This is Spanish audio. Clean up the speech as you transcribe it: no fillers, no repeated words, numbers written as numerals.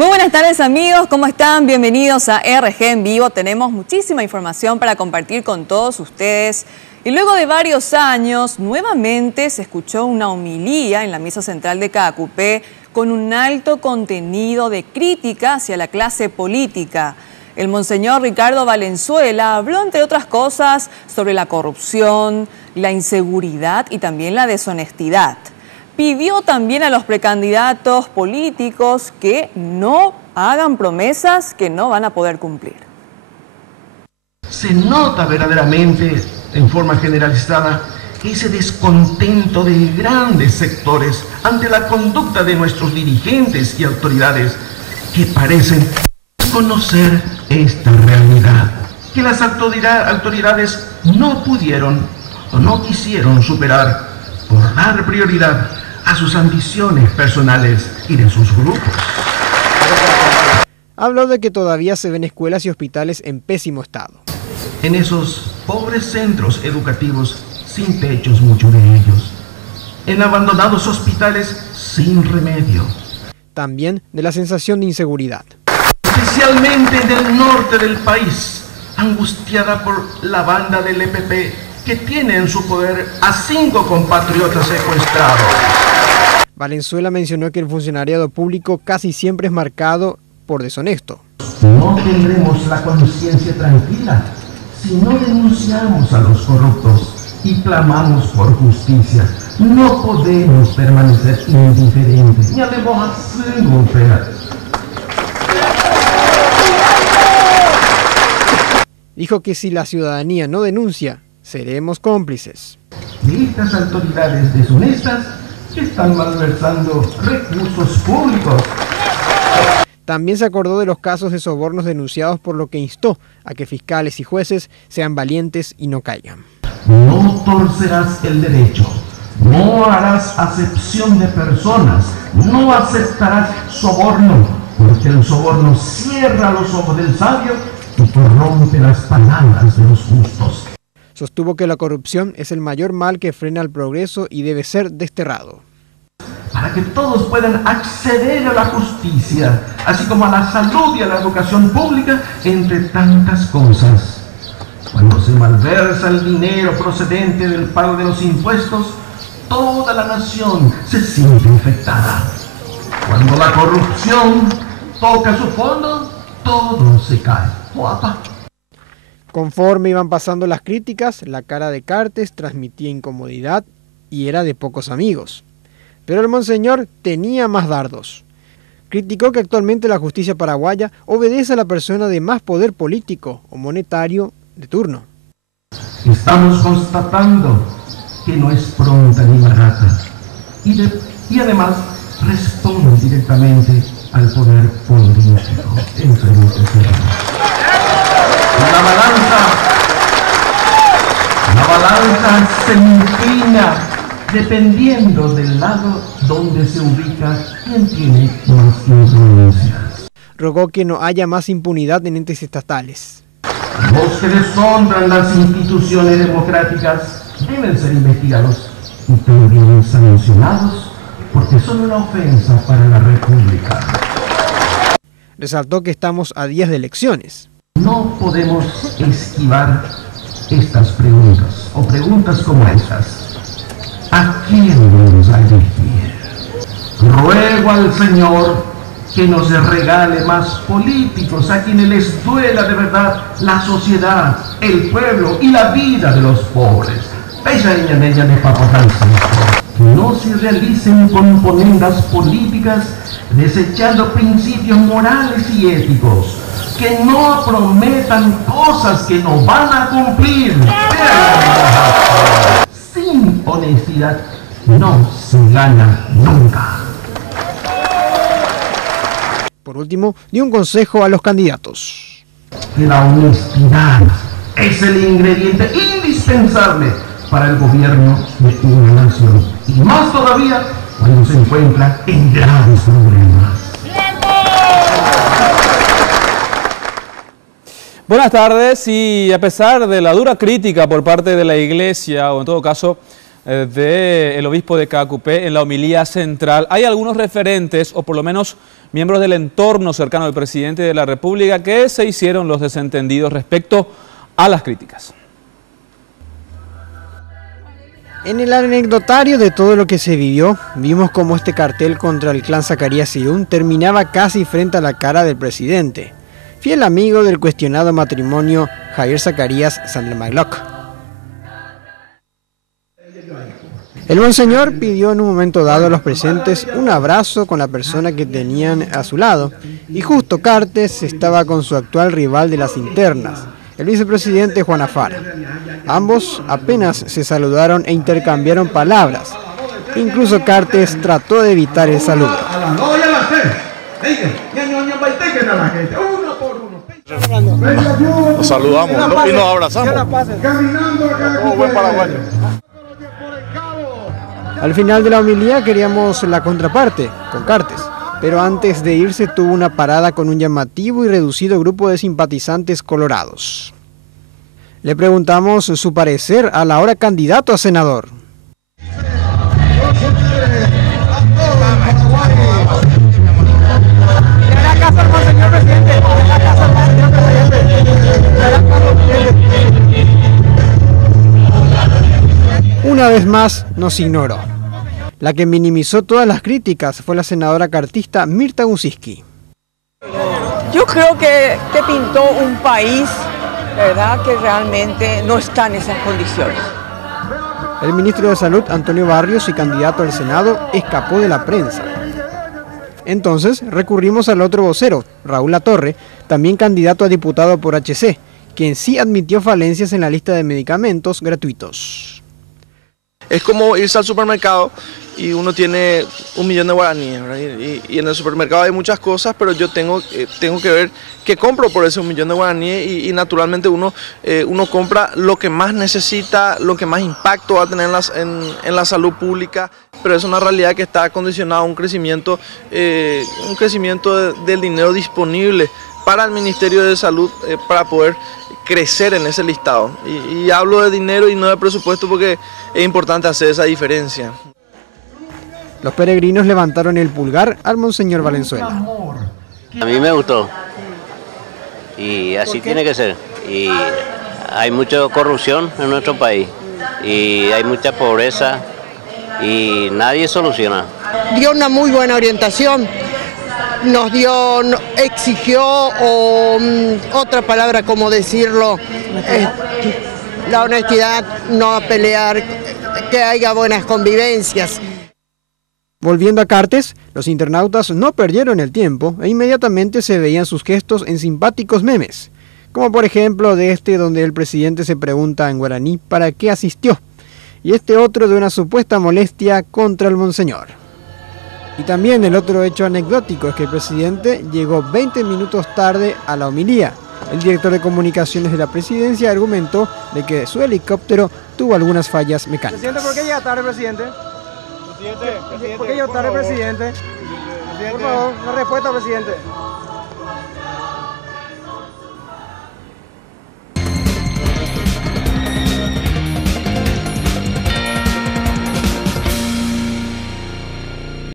Muy buenas tardes amigos, ¿cómo están? Bienvenidos a RG en Vivo. Tenemos muchísima información para compartir con todos ustedes. Y luego de varios años, nuevamente se escuchó una homilía en la misa central de Caacupé con un alto contenido de crítica hacia la clase política. El monseñor Ricardo Valenzuela habló, entre otras cosas, sobre la corrupción, la inseguridad y también la deshonestidad. Pidió también a los precandidatos políticos que no hagan promesas que no van a poder cumplir. Se nota verdaderamente, en forma generalizada, ese descontento de grandes sectores ante la conducta de nuestros dirigentes y autoridades que parecen desconocer esta realidad, que las autoridades no pudieron o no quisieron superar por dar prioridad a sus ambiciones personales y de sus grupos. Habló de que todavía se ven escuelas y hospitales en pésimo estado. En esos pobres centros educativos sin techos, muchos de ellos. En abandonados hospitales sin remedio. También de la sensación de inseguridad. Especialmente en el norte del país, angustiada por la banda del EPP que tiene en su poder a 5 compatriotas secuestrados. Valenzuela mencionó que el funcionariado público casi siempre es marcado por deshonesto. No tendremos la conciencia tranquila si no denunciamos a los corruptos y clamamos por justicia. No podemos permanecer indiferentes. Ya debemos hacerlo, Dijo que si la ciudadanía no denuncia, seremos cómplices. De estas autoridades deshonestas que están malversando recursos públicos. También se acordó de los casos de sobornos denunciados, por lo que instó a que fiscales y jueces sean valientes y no caigan. No torcerás el derecho, no harás acepción de personas, no aceptarás soborno, porque el soborno cierra los ojos del sabio y corrompe las palabras de los justos. Sostuvo que la corrupción es el mayor mal que frena el progreso y debe ser desterrado. Para que todos puedan acceder a la justicia, así como a la salud y a la educación pública, entre tantas cosas. Cuando se malversa el dinero procedente del pago de los impuestos, toda la nación se siente infectada. Cuando la corrupción toca su fondo, todo se cae. ¡Guapa! Conforme iban pasando las críticas, la cara de Cartes transmitía incomodidad y era de pocos amigos. Pero el monseñor tenía más dardos. Criticó que actualmente la justicia paraguaya obedece a la persona de más poder político o monetario de turno. Estamos constatando que no es pronta ni barata y además responde directamente al poder político. La balanza se inclina dependiendo del lado donde se ubica quien tiene más influencias. Rogó que no haya más impunidad en entes estatales. Los que deshonran las instituciones democráticas deben ser investigados y también sancionados porque son una ofensa para la República. Resaltó que estamos a días de elecciones. No podemos esquivar estas preguntas o preguntas como estas. ¿A quién vamos a elegir? Ruego al Señor que nos regale más políticos a quienes les duela de verdad la sociedad, el pueblo y la vida de los pobres. Que no se realicen componendas políticas desechando principios morales y éticos. Que no prometan cosas que no van a cumplir. Sin honestidad no se gana nunca. Por último, dio un consejo a los candidatos. Que la honestidad es el ingrediente indispensable para el gobierno de una nación. Y más todavía cuando se encuentra en graves problemas. Buenas tardes, y a pesar de la dura crítica por parte de la Iglesia, o en todo caso del obispo de Caacupé en la homilía central. Hay algunos referentes, o por lo menos miembros del entorno cercano al presidente de la República, que se hicieron los desentendidos respecto a las críticas. En el anecdotario de todo lo que se vivió, vimos cómo este cartel contra el clan Zacarías Irún terminaba casi frente a la cara del presidente, fiel amigo del cuestionado matrimonio Javier Zacarías Sandlemaglock. El monseñor pidió en un momento dado a los presentes un abrazo con la persona que tenían a su lado, y justo Cartes estaba con su actual rival de las internas, el vicepresidente Juan Afara. Ambos apenas se saludaron e intercambiaron palabras. Incluso Cartes trató de evitar el saludo. Nos saludamos y nos abrazamos. Como buen paraguayo. Al final de la homilía queríamos la contraparte, con Cartes, pero antes de irse tuvo una parada con un llamativo y reducido grupo de simpatizantes colorados. Le preguntamos su parecer al ahora candidato a senador. Una vez más nos ignoró. La que minimizó todas las críticas fue la senadora cartista Mirta Gusiski. Yo creo que pintó un país, ¿verdad?, que realmente no está en esas condiciones. El ministro de Salud, Antonio Barrios, y candidato al Senado, escapó de la prensa. Entonces recurrimos al otro vocero, Raúl Latorre, también candidato a diputado por HC, quien sí admitió falencias en la lista de medicamentos gratuitos. Es como irse al supermercado y uno tiene 1 millón de guaraníes, ¿verdad? Y en el supermercado hay muchas cosas, pero yo tengo que ver qué compro por ese 1 millón de guaraníes y naturalmente uno compra lo que más necesita, lo que más impacto va a tener en la salud pública, pero es una realidad que está condicionada a un crecimiento del dinero disponible para el Ministerio de Salud para poder crecer en ese listado. Y hablo de dinero y no de presupuesto porque es importante hacer esa diferencia. Los peregrinos levantaron el pulgar al Monseñor Valenzuela. A mí me gustó y así tiene que ser. Y hay mucha corrupción en nuestro país y hay mucha pobreza y nadie soluciona. Dio una muy buena orientación, exigió, otra palabra como decirlo, la honestidad, no a pelear, que haya buenas convivencias. Volviendo a Cartes, los internautas no perdieron el tiempo e inmediatamente se veían sus gestos en simpáticos memes, como por ejemplo de este donde el presidente se pregunta en guaraní para qué asistió, y este otro de una supuesta molestia contra el monseñor. Y también el otro hecho anecdótico es que el presidente llegó 20 minutos tarde a la homilía. El director de comunicaciones de la presidencia argumentó de que su helicóptero tuvo algunas fallas mecánicas. Presidente, ¿por qué llega tarde, presidente? ¿Por qué llegó tarde, presidente? Por favor, una respuesta, presidente.